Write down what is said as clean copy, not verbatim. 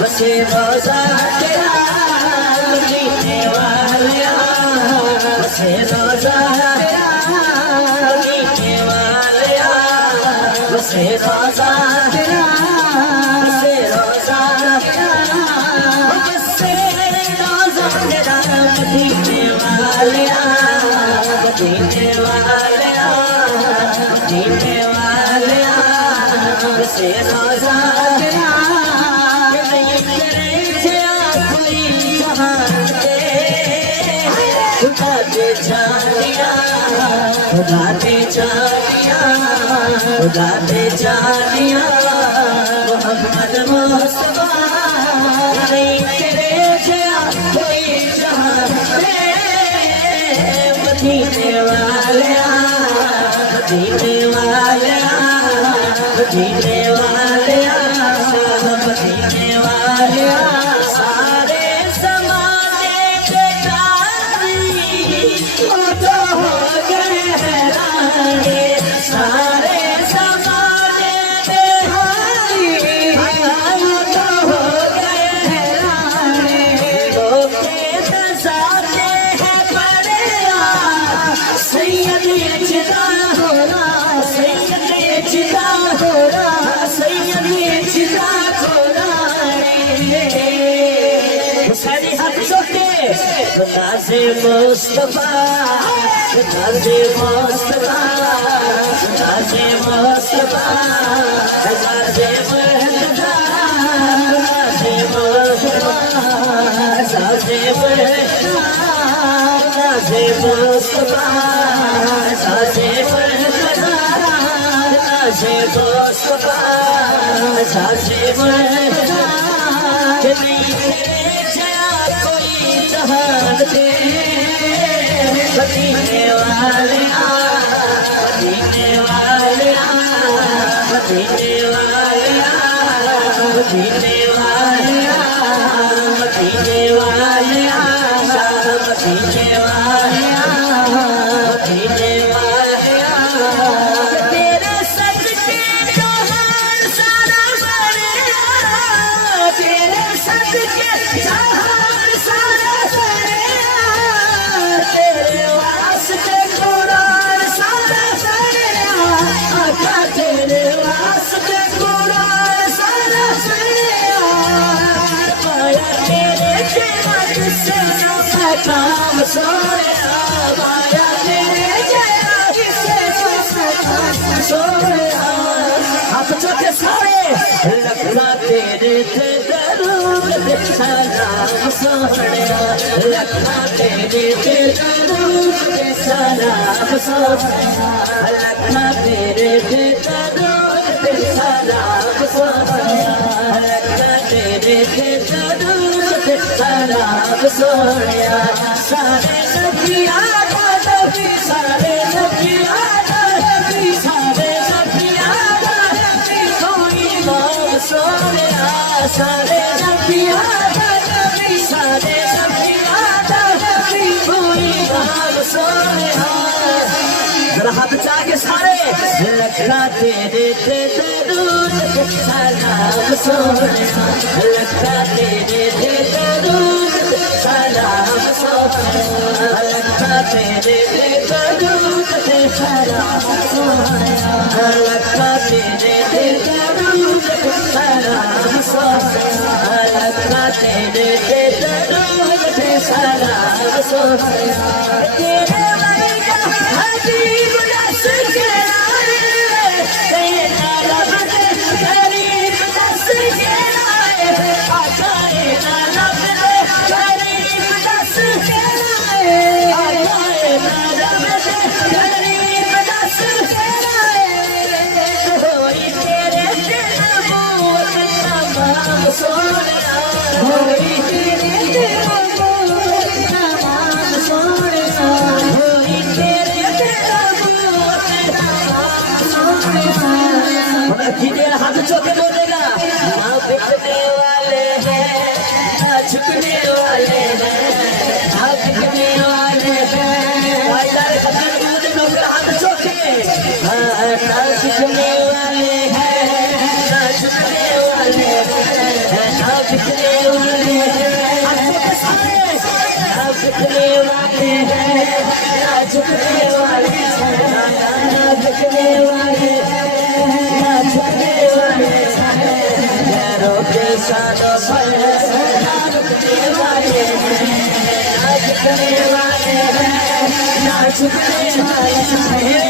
बसे रोजा तेरा जीने वालिया बसे रोजा तेरा जीने वालिया बसे रोजा तेरा बसे रोजा तेरा बसे रोजा तेरा जीने वालिया जीने वालिया जीने वालिया बसे रोजा तेरा खुदा दे जानिया खुदा दे जानिया मोहम्मद मुस्तफा नहीं तेरे जया कोई जहां मदीने वालिया मदीने वालिया मदीने वालिया मदीने वालिया सारे समाने के तारी तो हो गए हैरानी सारे समाने के हारी तो हो गए हैरानी लोग दसाते हैं बड़े सैयद ये चिता हो रहा सैयद ये चिता हो रहा सैयद ये चिता हो सारी हाथ जोड़े नाज़े मुस्तफा नाज़े मुस्तफा नाज़े मुस्तफा नाज़े मुस्तफा नाज़े मुस्तफा नाज़े मुस्तफा नाज़े मुस्तफा नाज़े मुस्तफा नाज़े मुस्तफा नाज़े मुस्तफा के नहीं तेरे जया कोई जहान दे मदीने वालिया मदीने वालिया मदीने वालिया मदीने वालिया मदीने वालिया मदीने वालिया मदीने वालिया तेरे सदके तो हर सारा बनिया तेरे सदके हर सारा बनिया तेरे वास्ते कुरान सारा बनिया आका तेरे वास्ते कुरान सारा बनिया माया तेरे जया किसे न काम सोया माया तेरे जया किसे न सोया आप चोटे सारे लखना तेरे ते दरूद सलाम सोहणिया लखना तेरे ते दरूद सलाम सोहणिया लखना तेरे ते दरूद सलाम सोहणिया लखना तेरे ते दरूद सलाम सोनिया सारे नबियां दा नबी सारे नबियां दा नबी सारे नबियां दा नबी कोई इमाम सोनिया सारे नबियां दा नबी सारे नबियां दा नबी कोई इमाम सोनिया जरा हाथ उठा के सारे लखा तेरे ते दरूद सलाम सोनिया लखा तेरे ते दरूद सलाम सोनिया लखा तेरे ते दरूद सलाम सोनिया लखा तेरे ते दरूद सलाम सोनिया लखा तेरे ते दरूद सलाम सोनिया तेरे मैया हबीब दस के आए तेरा रब दे गरीब दस के आए आजाए ना रब दे गरीब दस के आए आजाए ना रब दे गरीब दस के आए होई तेरे दिल मोहब्बत तमाम सोनिया होई तेरे दिल मोहब्बत तमाम सोनिया होई तेरे दिल मोहब्बत तमाम सोनिया जिन्हें हाथ चौके बोलेगा ना बिकने वाले हैं ना झुकने वाले हैं ना बिकने वाले हैं भाई सारे खतरे बोलते लोग हाथ चौके ना बिकने वाले हैं ना झुकने वाले हैं ना बिकने वाले हैं हाथ चौके सारे ना बिकने वाले हैं ना झुकने वाले हैं ना बिकने वाले हैं ना झुकने वाले हैं पैरों के सालों पर ना रुकने वाले हैं ना झुकने वाले हैं ना झुकने वाले हैं